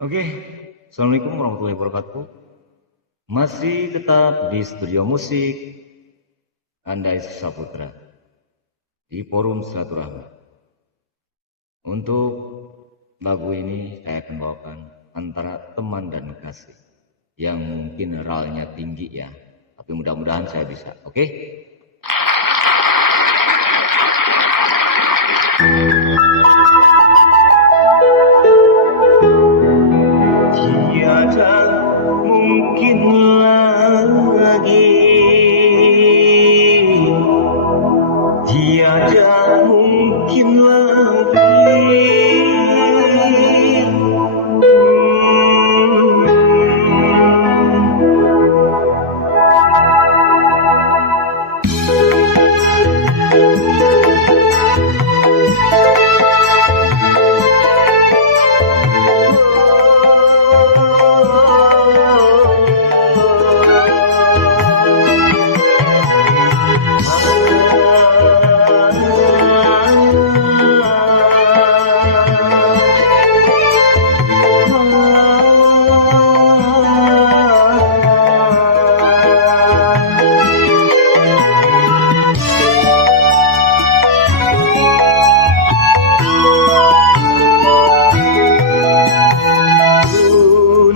Oke, Assalamualaikum warahmatullahi wabarakatuh. Masih tetap di studio musik Andai Saputra di forum silaturahmi. Untuk lagu ini saya akan bawakan antara teman dan kasih yang mungkin ralnya tinggi ya, tapi mudah-mudahan saya bisa. Oke? Tiada mungkin lagi, tiada mungkin lagi.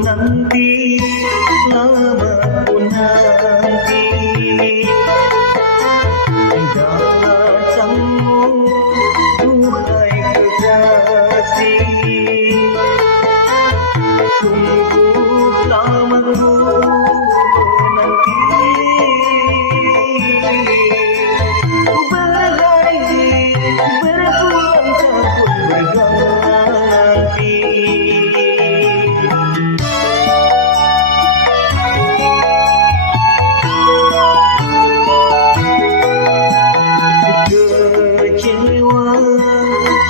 Nanti lama pun nanti datangmu duhai kekasih, sungguh lama ku nanti berhari berbulan tahun berganti.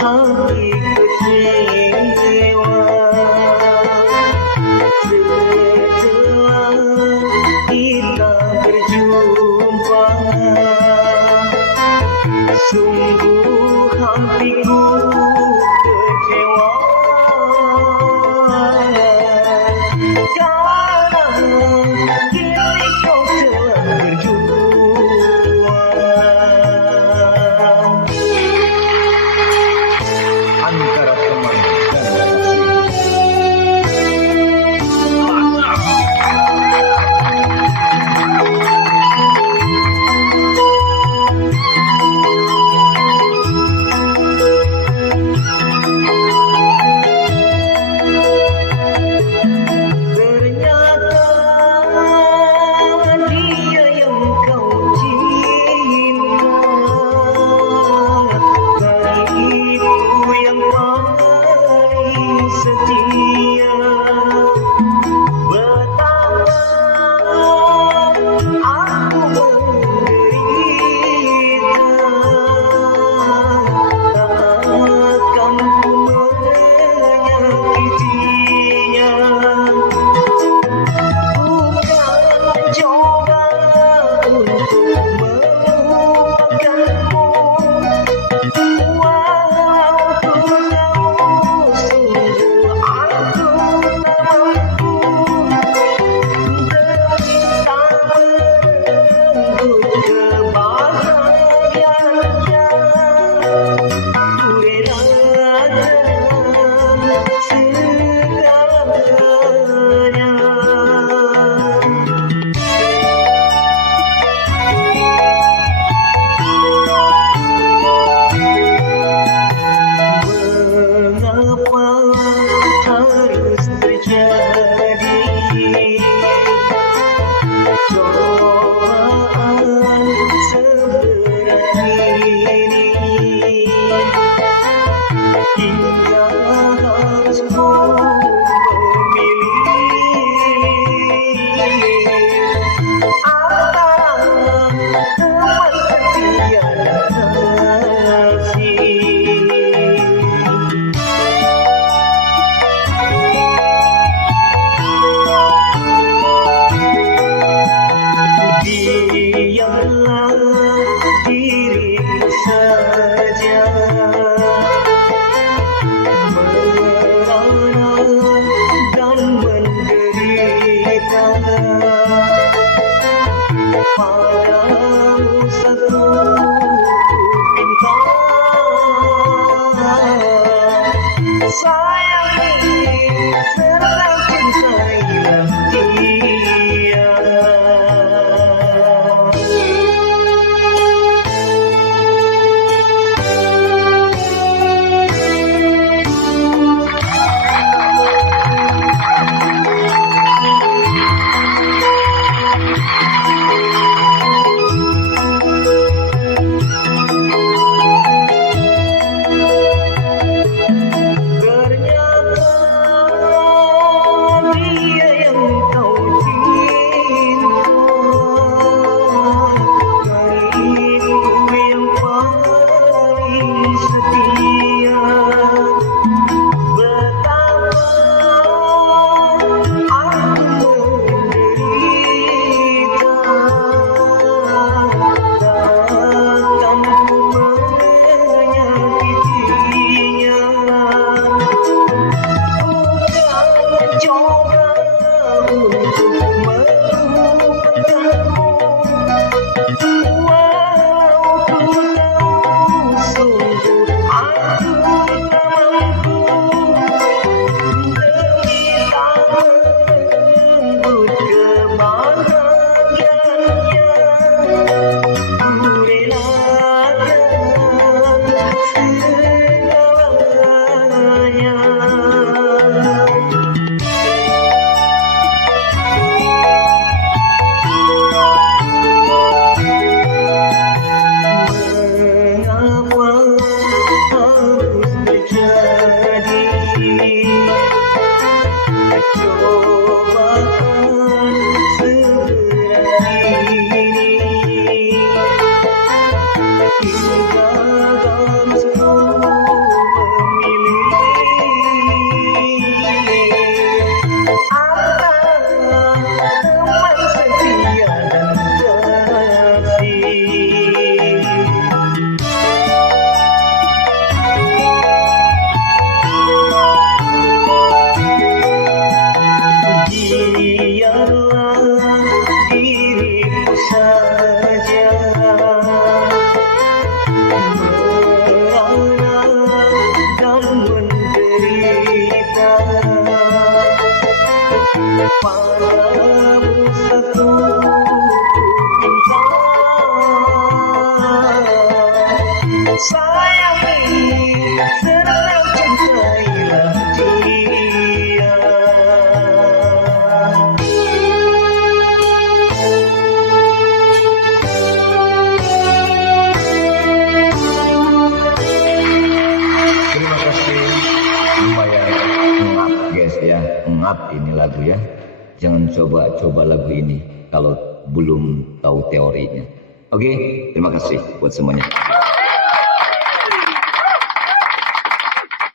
Hati kecewa setelah kita berjumpa, sungguh hatiku kecewa karena kini kau telah berjuang. Antara teman dan ternyata dia yang kau cinta, baikku yang paling setia. Betapa aku menderita, takkan ku menyakitinya. Bukan coba untuk melupakanmu, walau ku tahu sungguh aku tak mampu, demi tak merenggut kebahagiaannya, ku relakan segalanya. Mengapa harus terjadi cobaan seberat ini, hingga harus ku memilih antara teman setia dan kasih. Padamu satu pinta, sayangi serta cintailah dia. Padamu satu pinta, sayangi serta cintailah dia. Terima kasih. Lumayan ngap guys ya, ngap ini lagu ya. Jangan coba-coba lagu ini kalau belum tahu teorinya. Oke, terima kasih buat semuanya.